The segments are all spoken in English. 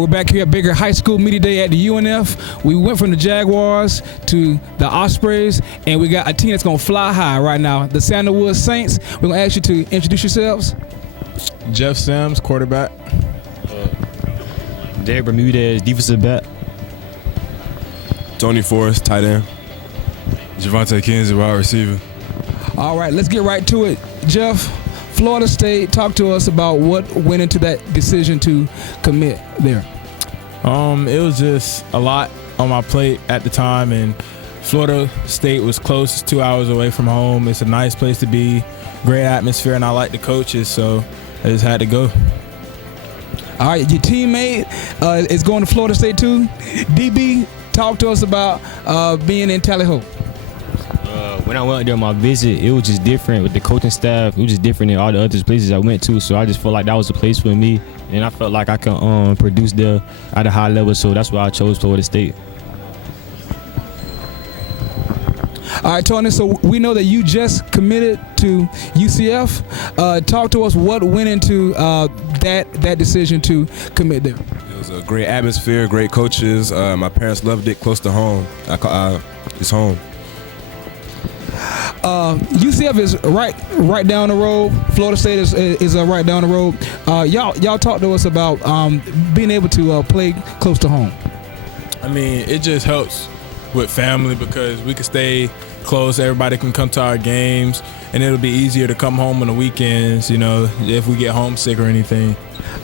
We're back here at Baker High School Media Day at the UNF. We went from the Jaguars to the Ospreys, and we got a team that's going to fly high right now, the Sandalwood Saints. We're going to ask you to introduce yourselves. Jeff Sims, quarterback. Derek Bermudez, defensive back. Tony Forrest, tight end. Javante Kinsey, wide receiver. All right, let's get right to it. Jeff, Florida State, talk to us about what went into that decision to commit there. It was just a lot on my plate at the time, and Florida State was close. It's 2 hours away from home. It's a nice place to be, great atmosphere, and I like the coaches, so I just had to go. All right, your teammate is going to Florida State too. DB, talk to us about being in Tally Ho. When I went there on my visit, it was just different with the coaching staff. It was just different than all the other places I went to, so I just felt like that was a place for me, and I felt like I could produce there at a high level, so that's why I chose Florida State. All right, Tony, so we know that you just committed to UCF. Talk to us what went into that decision to commit there. It was a great atmosphere, great coaches. My parents loved it, close to home. It's home. UCF is right down the road. Florida State is right down the road. Y'all talk to us about being able to play close to home. I mean, it just helps with family because we can stay close. Everybody can come to our games, and it'll be easier to come home on the weekends, you know, if we get homesick or anything.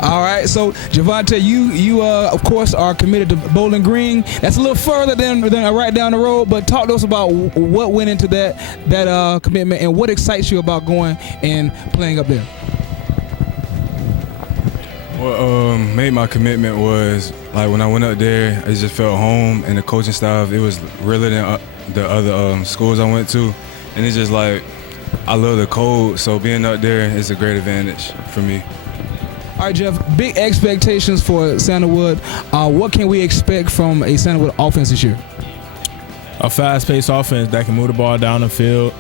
All right, so Javante, you of course are committed to Bowling Green. That's a little further than right down the road, but talk to us about what went into that commitment and what excites you about going and playing up there. What made my commitment was, like, when I went up there, I just felt home, and the coaching staff, it was realer than the other schools I went to, and it's just like, I love the cold, so being up there is a great advantage for me. All right, Jeff, big expectations for Sandalwood. What can we expect from a Sandalwood offense this year? A fast-paced offense that can move the ball down the field,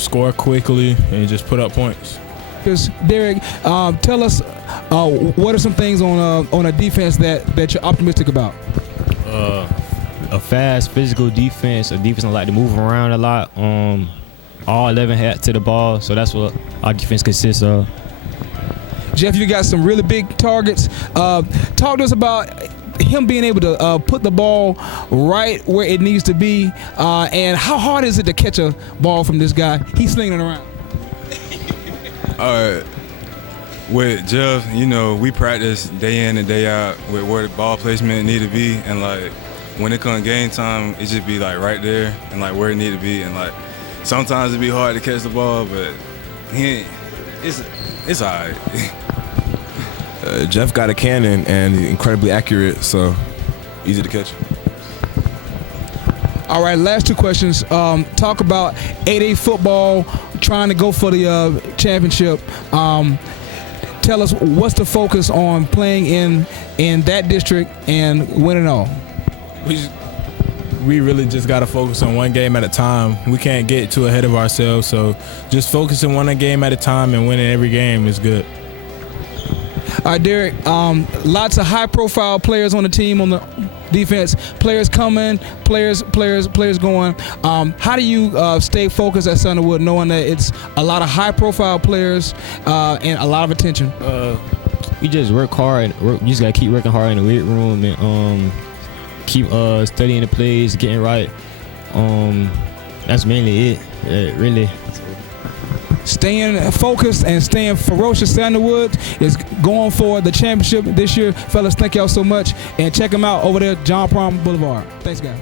score quickly, and just put up points. Because Derek, tell us what are some things on a defense that you're optimistic about? A fast, physical defense, a defense that like to move around a lot. All 11 hats to the ball, so that's what our defense consists of. Jeff, you got some really big targets. Talk to us about him being able to put the ball right where it needs to be, and how hard is it to catch a ball from this guy? He's slinging it around. All right. With Jeff, you know, we practice day in and day out with where the ball placement need to be, and like when it comes game time, it just be like right there and like where it need to be, and like sometimes it be hard to catch the ball, but it's all right. Jeff got a cannon and incredibly accurate, so easy to catch. All right, last two questions. Talk about 8A football, trying to go for the championship. Tell us what's the focus on playing in that district and winning all. We really just got to focus on one game at a time. We can't get too ahead of ourselves, so just focusing one game at a time and winning every game is good. All right, Derek, lots of high-profile players on the team on the defense. Players coming, players going. How do you stay focused at Sandalwood knowing that it's a lot of high-profile players and a lot of attention? We just work hard. You just got to keep working hard in the weight room and keep studying the plays, getting right. That's mainly it, really. Staying focused and staying ferocious. Sandalwood is going for the championship this year. Fellas, thank y'all so much. And check them out over there, John Prom Boulevard. Thanks, guys.